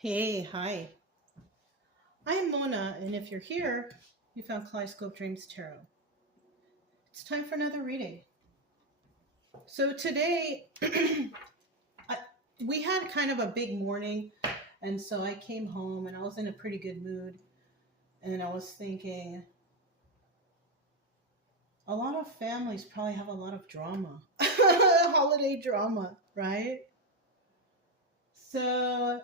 Hey, hi. I'm Mona, and if you're here, you found Kaleidoscope Dreams Tarot. It's time for another reading. So today, we had kind of a big morning, and so I came home and I was in a pretty good mood, and I was thinking, a lot of families probably have a lot of drama, holiday drama, right? So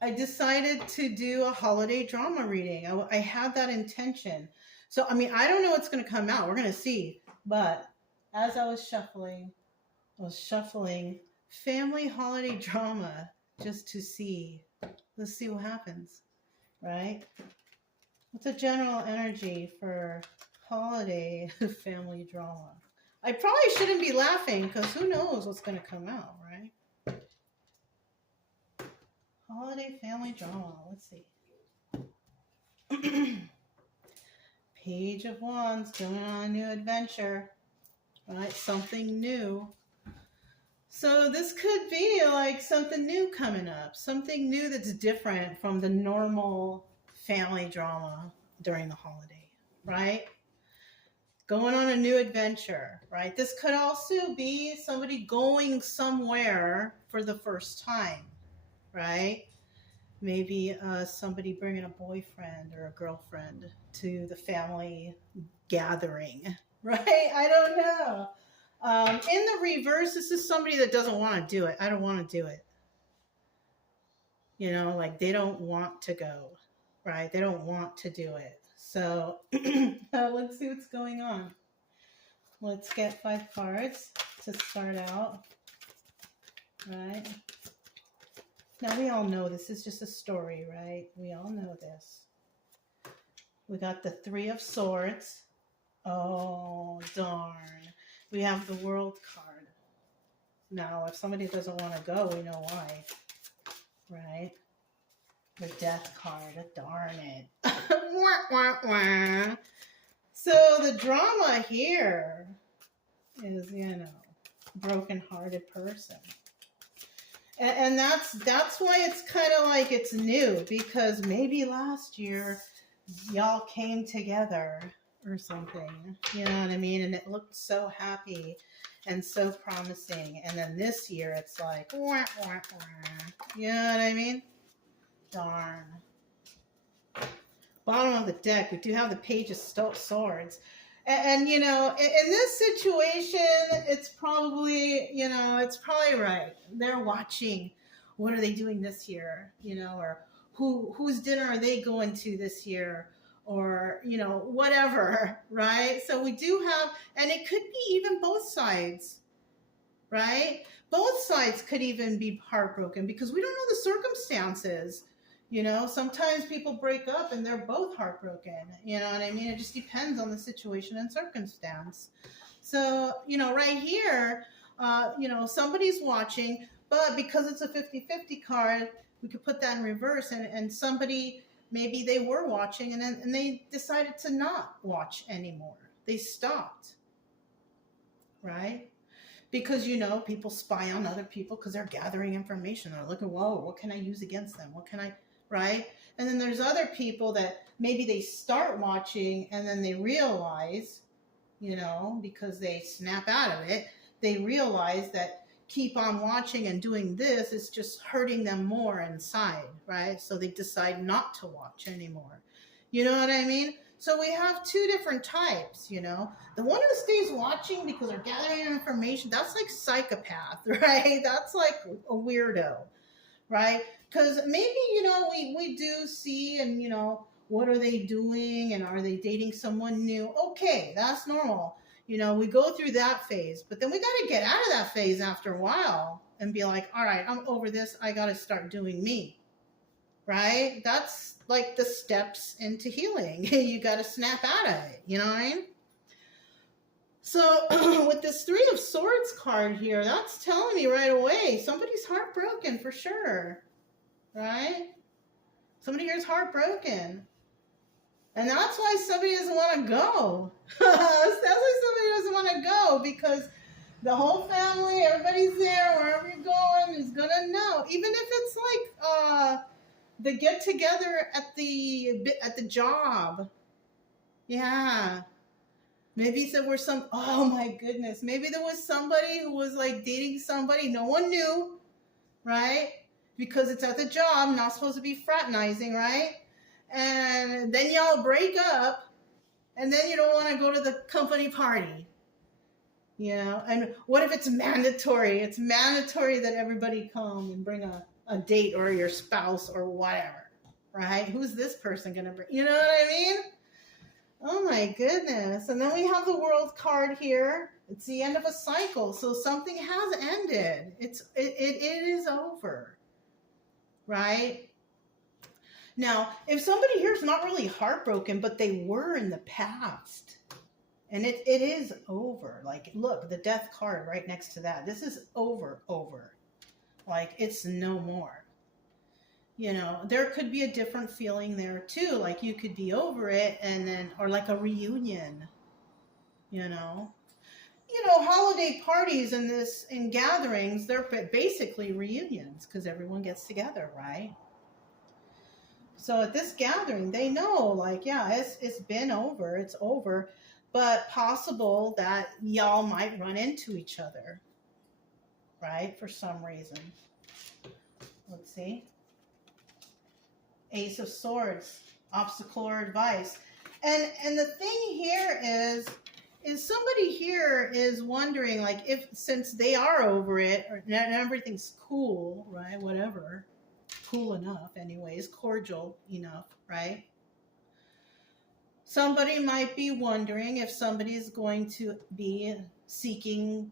I decided to do a holiday drama reading. I had that intention. So, I don't know what's going to come out. We're going to see. But as I was shuffling family holiday drama just to see. Let's see what happens, right? What's a general energy for holiday family drama? I probably shouldn't be laughing because who knows what's going to come out, right? Holiday family drama. Let's see. Page of Wands, going on a new adventure, right? Something new. So this could be like something new coming up, something new that's different from the normal family drama during the holiday, right? Going on a new adventure, right? This could also be somebody going somewhere for the first time, right? Maybe somebody bringing a boyfriend or a girlfriend to the family gathering, right? I don't know. In the reverse, this is somebody that doesn't want to do it. I don't want to do it. You know, like they don't want to go, right? They don't want to do it. So let's see what's going on. Let's get 5 cards to start out, right? Now, we all know this is just a story, right? We all know this. We got the 3 of Swords. Oh, darn. We have the World card. Now, if somebody doesn't want to go, we know why, right? The Death card. Darn it. Wah, wah, wah. So the drama here is, broken-hearted person. And that's why it's kind of like it's new, because maybe last year y'all came together or something, you know what I mean? And it looked so happy and so promising. And then this year it's like, wah, wah, wah. You know what I mean? Darn. Bottom of the deck, we do have the Page of Swords. And in this situation, it's probably right. They're watching. What are they doing this year? Or whose dinner are they going to this year? Or, whatever, right? So we do have, and it could be even both sides, right? Both sides could even be heartbroken because we don't know the circumstances. Sometimes people break up and they're both heartbroken. You know what I mean? It just depends on the situation and circumstance. So, right here, somebody's watching, but because it's a 50-50 card, we could put that in reverse and somebody, maybe they were watching and they decided to not watch anymore. They stopped, right? Because, people spy on other people because they're gathering information. They're looking, whoa, what can I use against them? Right? And then there's other people that maybe they start watching and then they realize, because they snap out of it, they realize that keep on watching and doing this is just hurting them more inside, right? So they decide not to watch anymore. You know what I mean? So we have 2 different types, The one who stays watching because they're gathering information, that's like psychopath, right? That's like a weirdo, right? Because maybe, we do see and, what are they doing and are they dating someone new? Okay, that's normal. We go through that phase, but then we got to get out of that phase after a while and be like, all right, I'm over this. I got to start doing me, right? That's like the steps into healing. You got to snap out of it. You know what I mean? So with this 3 of Swords card here, that's telling me right away, somebody's heartbroken for sure, right? Somebody here is heartbroken. And that's why somebody doesn't want to go. That's why somebody doesn't want to go, because the whole family, everybody's there, wherever you're going, is going to know. Even if it's like the get together at the job. Yeah. Maybe there were some, oh my goodness, maybe there was somebody who was like dating somebody no one knew, right? Because it's at the job, not supposed to be fraternizing, right? And then y'all break up, and then you don't want to go to the company party. You know, and what if it's mandatory? It's mandatory that everybody come and bring a date or your spouse or whatever, right? Who's this person going to bring? You know what I mean? Oh my goodness. And then we have the World card here. It's the end of a cycle. So something has ended. It is over, right? Now, if somebody here is not really heartbroken, but they were in the past, and it is over. Like, look, the death card right next to that. This is over. Like, it's no more. You know, there could be a different feeling there too. Like, you could be over it, and then, or like a reunion, you know. You know, holiday parties and gatherings, they're basically reunions because everyone gets together, right? So at this gathering, they know, like, yeah, it's been over, it's over. But possible that y'all might run into each other, right? For some reason. Let's see. Ace of Swords, obstacle or advice. And the thing here is somebody here is wondering, like, if since they are over it, or everything's cool, right? Whatever. Cool enough, anyways, cordial enough, right? Somebody might be wondering if somebody is going to be seeking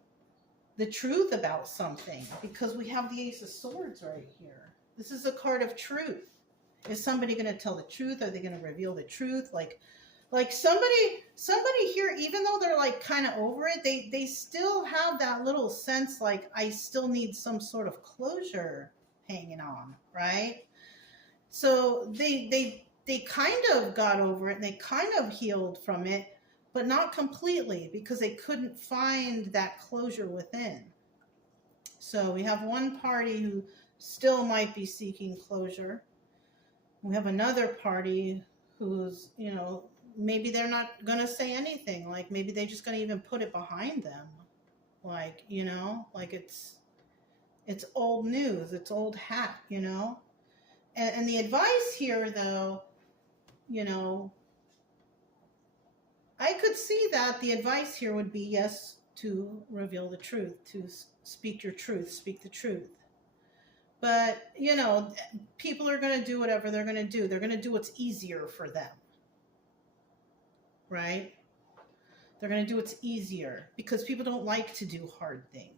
the truth about something, because we have the Ace of Swords right here. This is a card of truth. Is somebody going to tell the truth? Are they going to reveal the truth? Like somebody here, even though they're like kind of over it, they still have that little sense like, I still need some sort of closure hanging on, right? So they kind of got over it and they kind of healed from it, but not completely because they couldn't find that closure within. So we have one party who still might be seeking closure. We have another party who's, you know, maybe they're not going to say anything. Like, maybe they're just going to even put it behind them. Like, you know, like it's old news. It's old hat, you know. And the advice here, though, you know, I could see that the advice here would be, yes, to reveal the truth, to speak your truth, speak the truth. But, you know, people are going to do whatever they're going to do. They're going to do what's easier for them, right? They're going to do what's easier because people don't like to do hard things.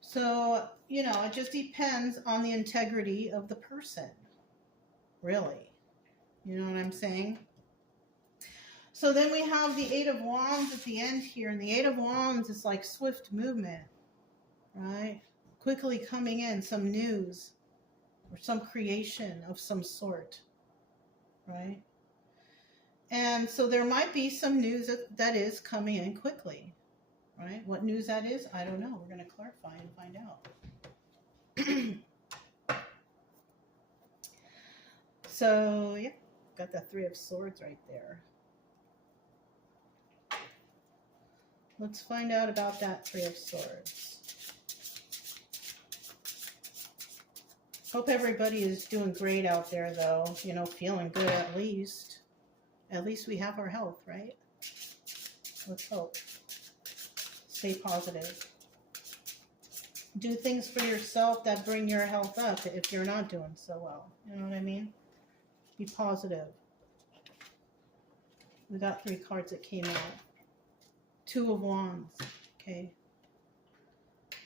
So, you know, it just depends on the integrity of the person, really. You know what I'm saying? So then we have the Eight of Wands at the end here. And the Eight of Wands is like swift movement, right? Quickly coming in, some news or some creation of some sort, right? And so there might be some news that is coming in quickly, right? What news that is, I don't know. We're going to clarify and find out. So, yeah, got the Three of Swords right there. Let's find out about that Three of Swords. Hope everybody is doing great out there, though. You know, feeling good at least. At least we have our health, right? Let's hope. Stay positive. Do things for yourself that bring your health up if you're not doing so well. You know what I mean? Be positive. We got 3 cards that came out. 2 of Wands. Okay.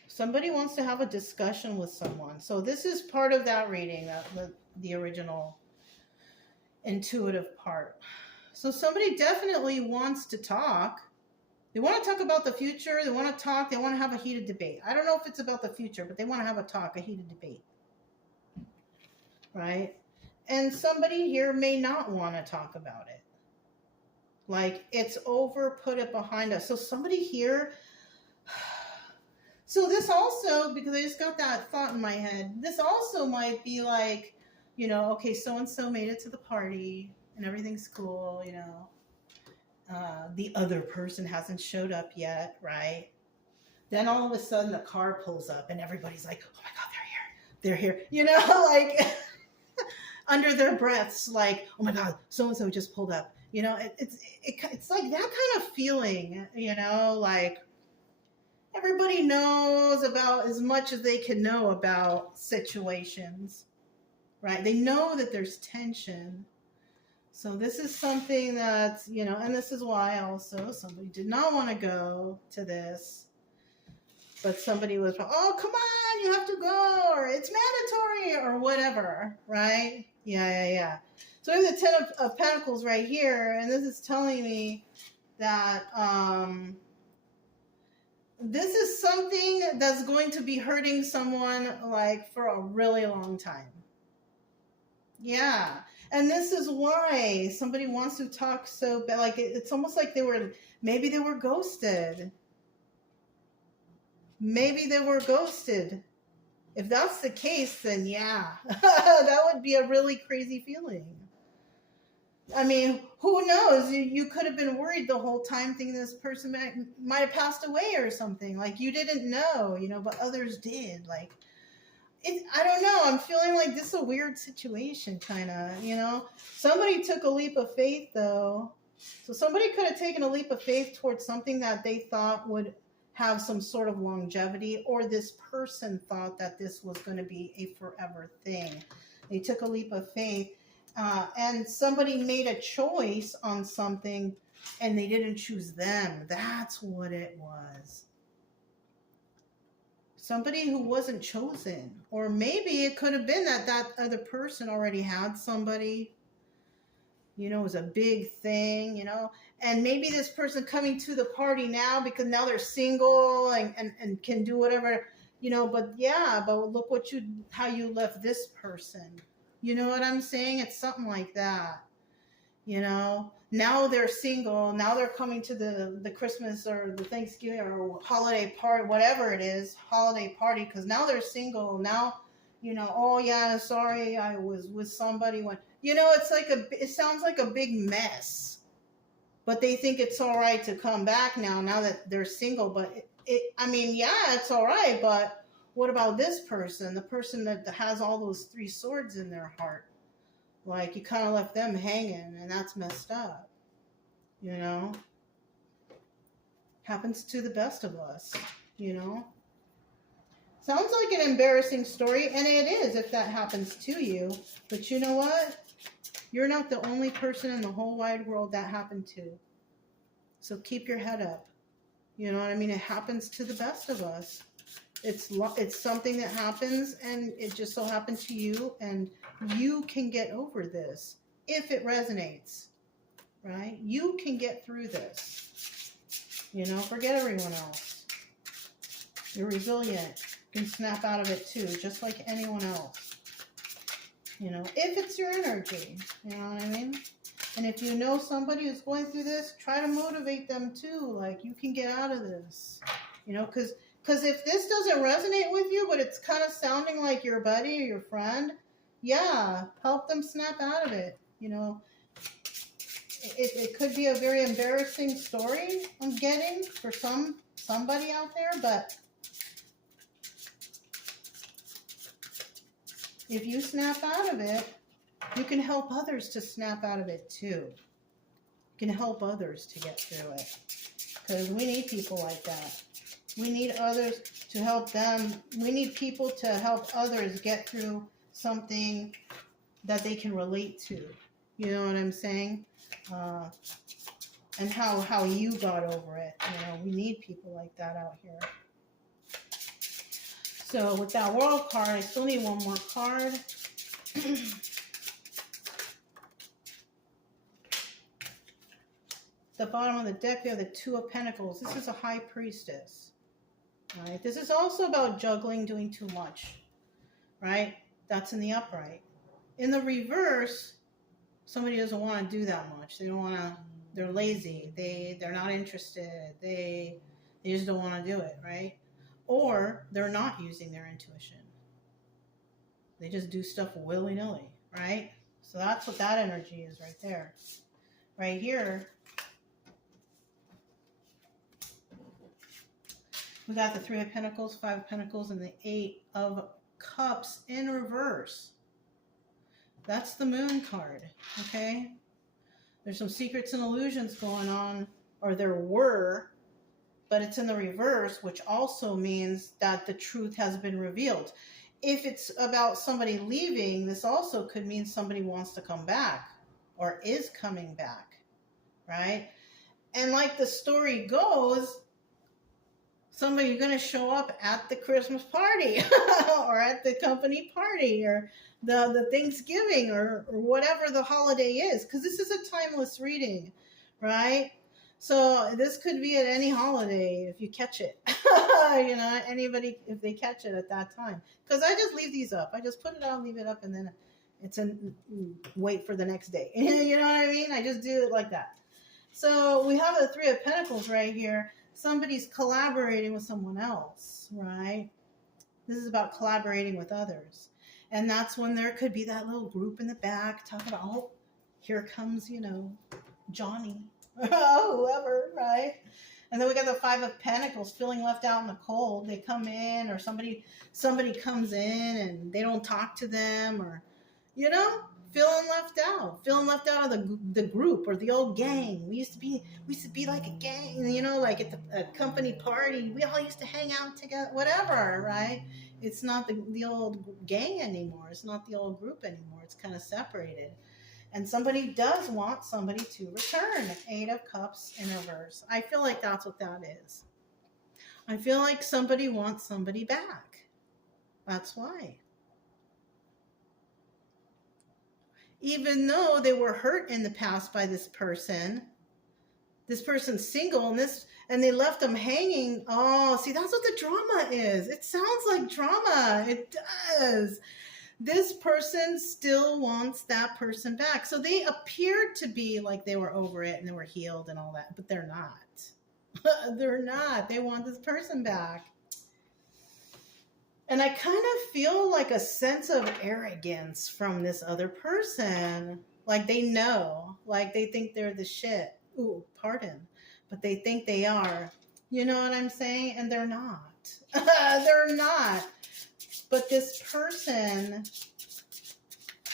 Somebody wants to have a discussion with someone. So this is part of that reading, the original intuitive part. So somebody definitely wants to talk. They want to talk about the future. They want to talk. They want to have a heated debate. I don't know if it's about the future, but they want to have a heated debate. Right? And somebody here may not want to talk about it. Like, it's over, put it behind us. So somebody here So this also, because I just got that thought in my head, this also might be like, okay, so and so made it to the party and everything's cool, the other person hasn't showed up yet, right? Then all of a sudden the car pulls up and everybody's like, oh my God, they're here. Like under their breaths, like, oh my God, so and so just pulled up. It's like that kind of feeling, like everybody knows about as much as they can know about situations, right? They know that there's tension. So this is something that's, and this is why also somebody did not want to go to this, but somebody was, oh, come on, you have to go, or it's mandatory, or whatever, right? Yeah. So we have the Ten of Pentacles right here, and this is telling me that this is something that's going to be hurting someone like for a really long time. Yeah. And this is why somebody wants to talk so bad. Like it's almost like maybe they were ghosted. Maybe they were ghosted. If that's the case, then yeah, that would be a really crazy feeling. I mean, who knows? You could have been worried the whole time thinking this person might have passed away or something. Like you didn't know, but others did. Like, I don't know. I'm feeling like this is a weird situation, kind of, Somebody took a leap of faith, though. So somebody could have taken a leap of faith towards something that they thought would have some sort of longevity, or this person thought that this was going to be a forever thing. They took a leap of faith, and somebody made a choice on something, and they didn't choose them. That's what it was. Somebody who wasn't chosen. Or maybe it could have been that other person already had somebody, it was a big thing, and maybe this person coming to the party now because now they're single and can do whatever, but look how you left this person. You know what I'm saying? It's something like that. Now they're single. Now they're coming to the Christmas or the Thanksgiving or holiday party, whatever it is, holiday party, because now they're single. Now, oh yeah, sorry, I was with somebody when, it sounds like a big mess, but they think it's all right to come back now that they're single. But it's all right. But what about this person, the person that has all those three swords in their heart? Like, you kind of left them hanging, and that's messed up, Happens to the best of us, Sounds like an embarrassing story, and it is if that happens to you. But you know what? You're not the only person in the whole wide world that happened to. So keep your head up. You know what I mean? It happens to the best of us. It's something that happens, and it just so happened to you, and you can get over this if it resonates, right? You can get through this. Forget everyone else. You're resilient. You can snap out of it too, just like anyone else. If it's your energy, you know what I mean? And if you know somebody who's going through this, try to motivate them too. Like, you can get out of this, because if this doesn't resonate with you, but it's kind of sounding like your buddy or your friend, yeah, help them snap out of it. It could be a very embarrassing story I'm getting for somebody out there, but if you snap out of it, you can help others to snap out of it too. You can help others to get through it, because we need people like that. We need others to help them. We need people to help others get through something that they can relate to. You know what I'm saying? And how you got over it. We need people like that out here. So with that World card, I still need one more card. The bottom of the deck, we have the Two of Pentacles. This is a High Priestess. Right? This is also about juggling, doing too much, right? That's in the upright. In the reverse, somebody doesn't want to do that much. They don't want to. They're lazy. They're not interested. They just don't want to do it, right? or they're not using their intuition. They just do stuff willy-nilly, right? So that's what that energy is right there. Right here, we got the Three of Pentacles, Five of Pentacles, and the Eight of Cups in reverse. That's the Moon card, okay? There's some secrets and illusions going on, or there were, but it's in the reverse, which also means that the truth has been revealed. If it's about somebody leaving, this also could mean somebody wants to come back or is coming back, right? And like the story goes, somebody's going to show up at the Christmas party or at the company party or the Thanksgiving or whatever the holiday is, because this is a timeless reading, right? So this could be at any holiday if you catch it, you know, anybody, if they catch it at that time. Because I just leave these up. I just put it out, leave it up, and then it's wait for the next day. You know what I mean? I just do it like that. So we have the Three of Pentacles right here. Somebody's collaborating with someone else, right? This is about collaborating with others. And that's when there could be that little group in the back talking about, oh, here comes, you know, Johnny. Whoever, right? And then we got the Five of Pentacles, feeling left out in the cold. They come in, or somebody comes in and they don't talk to them, or, you know, feeling left out of the group or the old gang. We used to be like a gang, you know, like at a company party. We all used to hang out together, whatever, right? It's not the old gang anymore. It's not the old group anymore. It's kind of separated. And somebody does want somebody to return. Eight of Cups in reverse. I feel like that's what that is. I feel like somebody wants somebody back. That's why. Even though they were hurt in the past by this person's single, and they left them hanging. Oh, see, that's what the drama is. It sounds like drama. It does. This person still wants that person back. So they appeared to be like they were over it and they were healed and all that, but they're not. They're not. They want this person back. And I kind of feel like a sense of arrogance from this other person. Like they know, like they think they're the shit. Ooh, pardon. But they think they are. You know what I'm saying? And they're not. They're not. But this person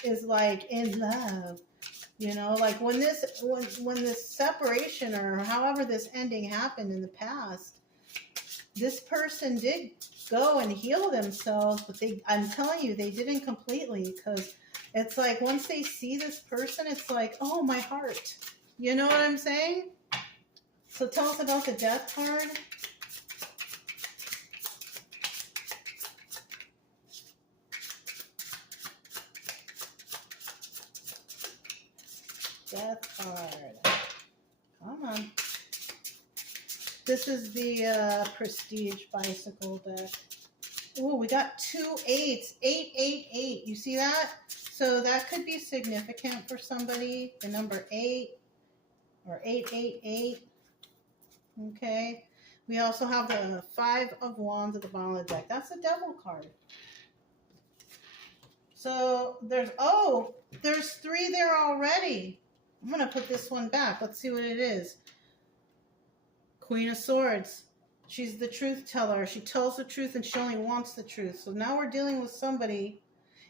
is like in love, you know, like when this separation or however this ending happened in the past, this person did go and heal themselves, but I'm telling you, they didn't completely, because it's like once they see this person, it's like, oh, my heart. You know what I'm saying? So tell us about the Death card. Death card. Come on. This is the Prestige Bicycle deck. Oh, we got 2 8s. 888. You see that? So that could be significant for somebody. The number 8 or 888. Okay. We also have the 5 of Wands at the bottom of the deck. That's the Devil card. So there's 3 there already. I'm going to put this one back. Let's see what it is. Queen of Swords. She's the truth teller. She tells the truth and she only wants the truth. So now we're dealing with somebody.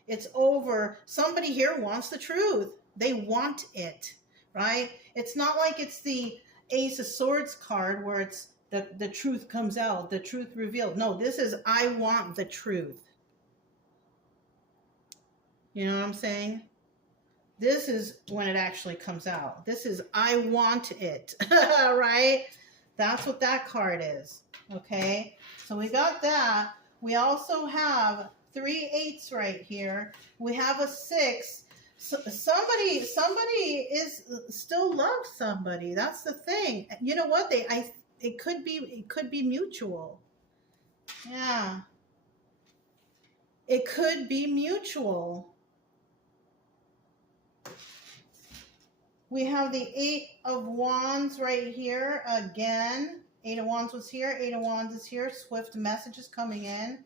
It's over. Somebody here wants the truth. They want it, right? It's not like it's the Ace of Swords card where it's the truth comes out, the truth revealed. No, this is I want the truth. You know what I'm saying? This is when it actually comes out. This is I want it, right? That's what that card is, okay? So we got that. We also have 3 8s right here. We have a 6. So somebody is still loves somebody. That's the thing. You know what? It could be mutual. Yeah. It could be mutual. We have the 8 of Wands right here again. Eight of Wands was here. Eight of Wands is here. Swift messages coming in.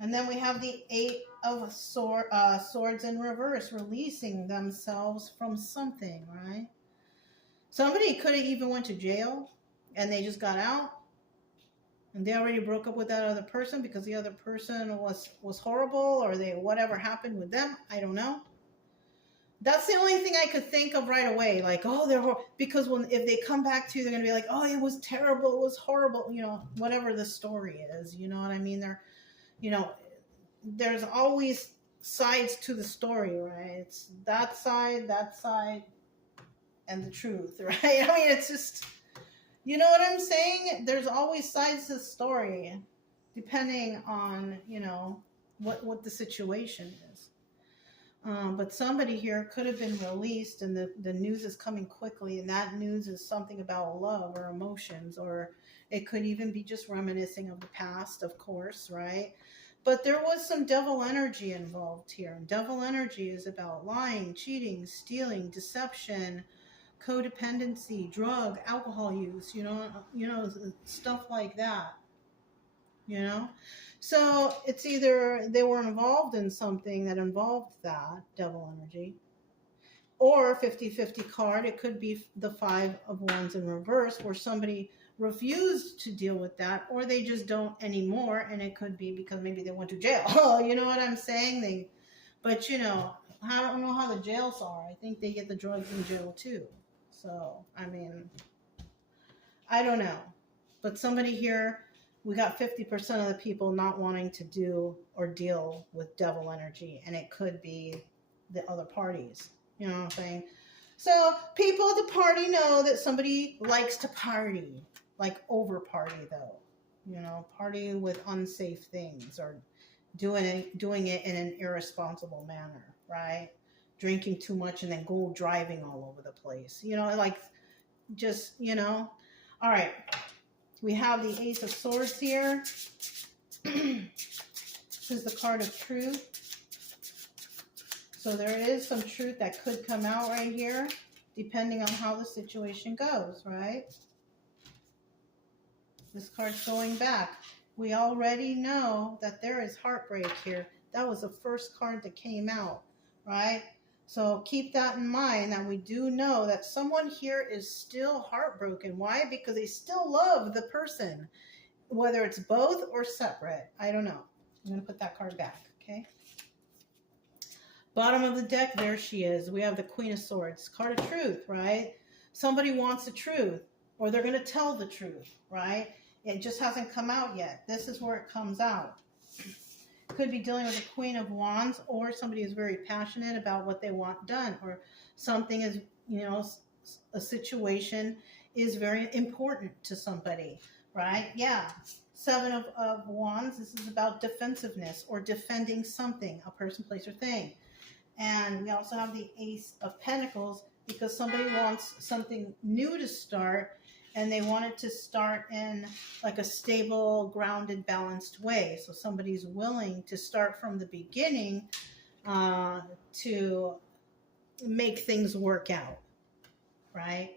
And then we have the Eight of Swords in reverse, releasing themselves from something, right? Somebody could have even went to jail and they just got out. And they already broke up with that other person because the other person was horrible, or whatever happened with them. I don't know. That's the only thing I could think of right away. Like, oh, because if they come back to you, they're going to be like, oh, it was terrible. It was horrible. Whatever the story is, you know what I mean? There's always sides to the story, right? It's that side, and the truth, right? I mean, it's just, you know what I'm saying? There's always sides to the story, depending on, what the situation is. But somebody here could have been released, and the news is coming quickly, and that news is something about love or emotions, or it could even be just reminiscing of the past, of course, right? But there was some devil energy involved here. And devil energy is about lying, cheating, stealing, deception, codependency, drug, alcohol use, stuff like that, So it's either they were involved in something that involved that devil energy, or 50-50 card. It could be the Five of Wands in reverse, where somebody refused to deal with that, or they just don't anymore, and it could be because maybe they went to jail. You know what I'm saying? But I don't know how the jails are. I think they get the drugs in jail too. So, I mean, I don't know. But somebody here, we got 50% of the people not wanting to do or deal with devil energy, and it could be the other parties. You know what I'm saying? So people at the party know that somebody likes to party, like over party though, party with unsafe things, or doing it in an irresponsible manner, right? Drinking too much and then go driving all over the place, all right. We have the Ace of Swords here. This is the card of truth. So there is some truth that could come out right here, depending on how the situation goes, right? This card's going back. We already know that there is heartbreak here. That was the first card that came out, right? So keep that in mind, that we do know that someone here is still heartbroken. Why? Because they still love the person, whether it's both or separate. I don't know. I'm going to put that card back, okay? Bottom of the deck, there she is. We have the Queen of Swords, card of truth, right? Somebody wants the truth, or they're going to tell the truth, right? It just hasn't come out yet. This is where it comes out. Could be dealing with the Queen of Wands, or somebody is very passionate about what they want done, or something is, a situation is very important to somebody, right? Yeah. Seven of Wands, this is about defensiveness or defending something, a person, place, or thing. And we also have the Ace of Pentacles, because somebody wants something new to start, and they want it to start in like a stable, grounded, balanced way. So somebody's willing to start from the beginning to make things work out, right?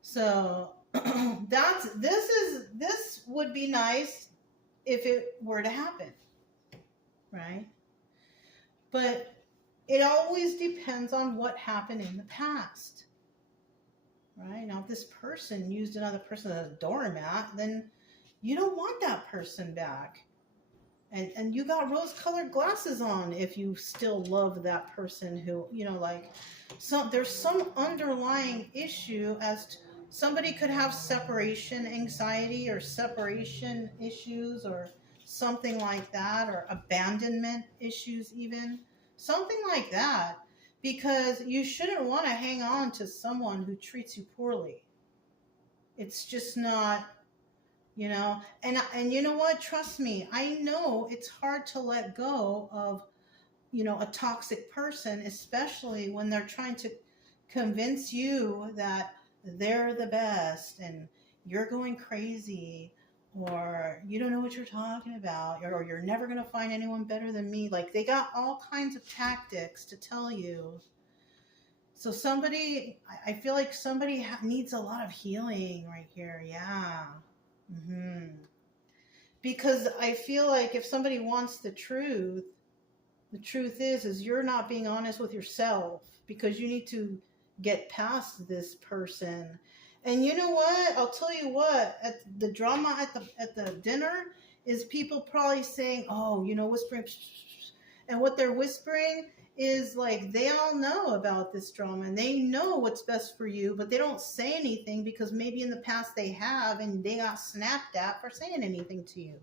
So this would be nice if it were to happen, right? But it always depends on what happened in the past, right? Now, if this person used another person as a doormat, then you don't want that person back. And you got rose-colored glasses on if you still love that person who, there's some underlying issue as to somebody could have separation anxiety or separation issues or something like that, or abandonment issues even. Something like that, because you shouldn't want to hang on to someone who treats you poorly. It's just not, and you know what? Trust me, I know it's hard to let go of, a toxic person, especially when they're trying to convince you that they're the best and you're going crazy, or you don't know what you're talking about, or you're never going to find anyone better than me. Like, they got all kinds of tactics to tell you So somebody, I feel like somebody needs a lot of healing right here. Yeah. Because I feel like if somebody wants the truth is you're not being honest with yourself, because you need to get past this person. And you know what? I'll tell you what, at the drama at the dinner is people probably saying, "Oh, you know, whispering," and what they're whispering is like they all know about this drama and they know what's best for you, but they don't say anything because maybe in the past they have and they got snapped at for saying anything to you.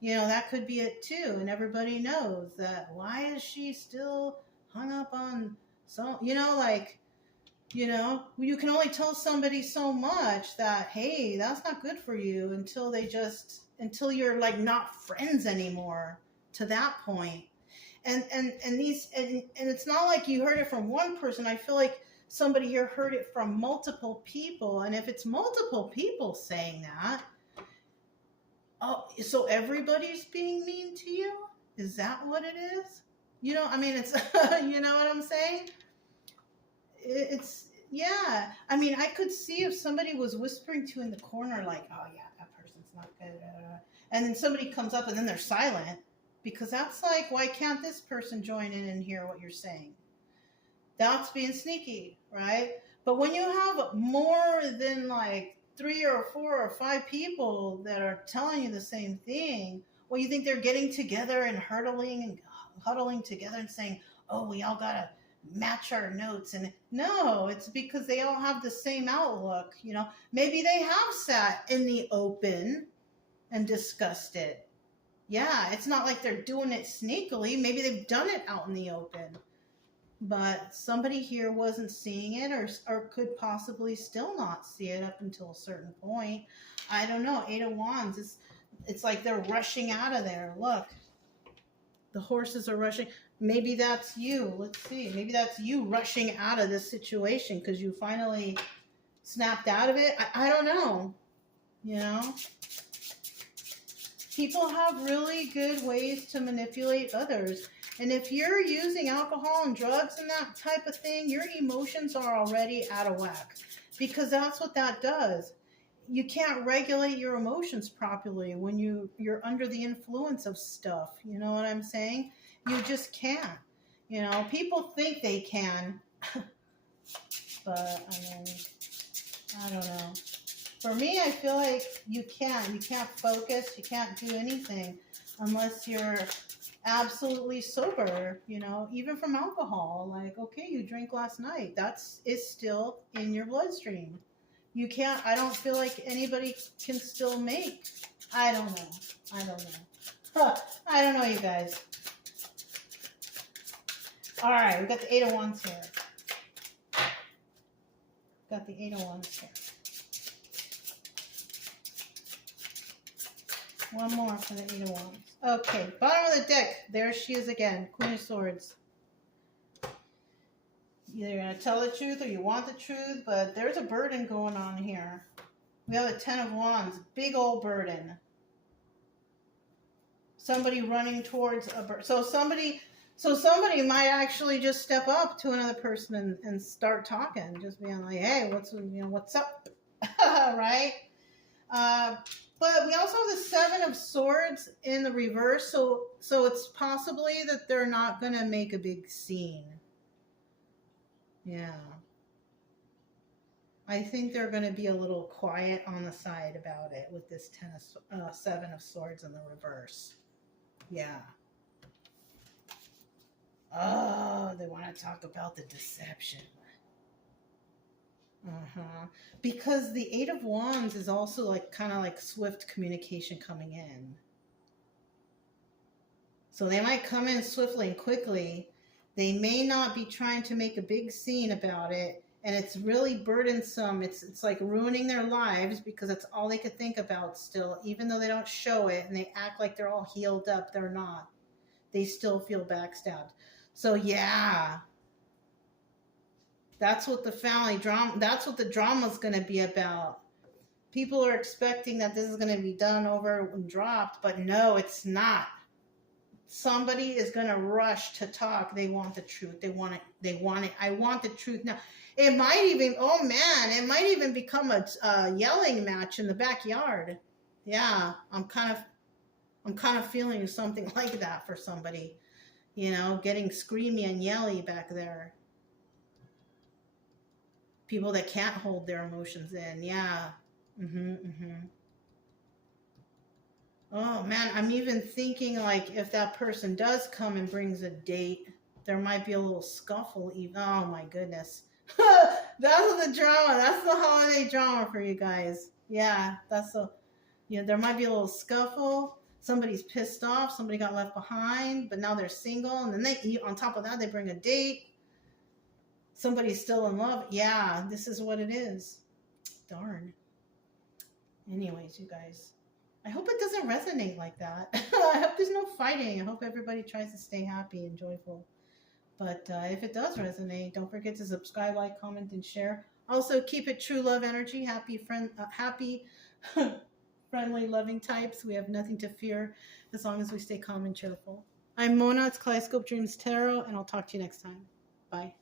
You know, that could be it too. And everybody knows that. Why is she still hung up on some, you know, like, you know, you can only tell somebody so much that, hey, that's not good for you, until you're like not friends anymore to that point. And it's not like you heard it from one person. I feel like somebody here heard it from multiple people. And if it's multiple people saying that, oh, so everybody's being mean to you? Is that what it is? You know, I mean, it's, you know what I'm saying? It's, yeah. I mean, I could see if somebody was whispering to you in the corner, like, oh, yeah, that person's not good. And then somebody comes up and then they're silent, because that's like, why can't this person join in and hear what you're saying? That's being sneaky, right? But when you have more than like 3 or 4 or 5 people that are telling you the same thing, well, you think they're getting together and huddling together and saying, oh, we all gotta match our notes. And no, it's because they all have the same outlook. You know, maybe they have sat in the open and discussed it. Yeah, it's not like they're doing it sneakily. Maybe they've done it out in the open. But somebody here wasn't seeing it, or could possibly still not see it up until a certain point. I don't know. 8 of Wands, it's like they're rushing out of there. Look, the horses are rushing. Maybe that's you. Let's see. Maybe that's you rushing out of this situation because you finally snapped out of it. I don't know. You know? People have really good ways to manipulate others. And if you're using alcohol and drugs and that type of thing, your emotions are already out of whack, because that's what that does. You can't regulate your emotions properly when you're under the influence of stuff. You know what I'm saying? You just can't. You know, people think they can, but I mean, I don't know. For me, I feel like you can't. You can't focus. You can't do anything unless you're absolutely sober, you know, even from alcohol. Like, okay, you drank last night. It's still in your bloodstream. You can't, I don't feel like anybody can still make. I don't know. I don't know, you guys. All right, we got the 8 of Wands here. Got the 8 of Wands here. One more for the 8 of Wands. Okay, bottom of the deck. There she is again. Queen of Swords. Either you're going to tell the truth or you want the truth, but there's a burden going on here. We have a 10 of Wands. Big old burden. Somebody running towards a burden. So somebody might actually just step up to another person and start talking. Just being like, hey, what's up? Right? But we also have the 7 of Swords in the reverse, so it's possibly that they're not going to make a big scene. Yeah. I think they're going to be a little quiet on the side about it with this 7 of Swords in the reverse. Yeah. Oh, they want to talk about the deception. Because the 8 of Wands is also like kind of like swift communication coming in. So they might come in swiftly and quickly. They may not be trying to make a big scene about it, and it's really burdensome. It's like ruining their lives because that's all they could think about still, even though they don't show it and they act like they're all healed up. They're not. They still feel backstabbed. So yeah. That's what the family drama, that's what the drama's going to be about. People are expecting that this is going to be done over and dropped, but no, it's not. Somebody is going to rush to talk. They want the truth. They want it. They want it. I want the truth now. It might even, oh man, it might even become a yelling match in the backyard. Yeah, I'm kind of feeling something like that for somebody. You know, getting screamy and yelly back there. People that can't hold their emotions in. Yeah. Oh man, I'm even thinking like if that person does come and brings a date, there might be a little scuffle even. Oh my goodness. That's the drama. That's the holiday drama for you guys. Yeah, there might be a little scuffle. Somebody's pissed off, somebody got left behind, but now they're single, and then on top of that they bring a date. Somebody's still in love. Yeah, this is what it is. Darn. Anyways, you guys, I hope it doesn't resonate like that. I hope there's no fighting. I hope everybody tries to stay happy and joyful. But if it does resonate, don't forget to subscribe, like, comment, and share. Also, keep it true love energy. Happy, friendly, loving types. We have nothing to fear as long as we stay calm and cheerful. I'm Mona. It's Kaleidoscope Dreams Tarot, and I'll talk to you next time. Bye.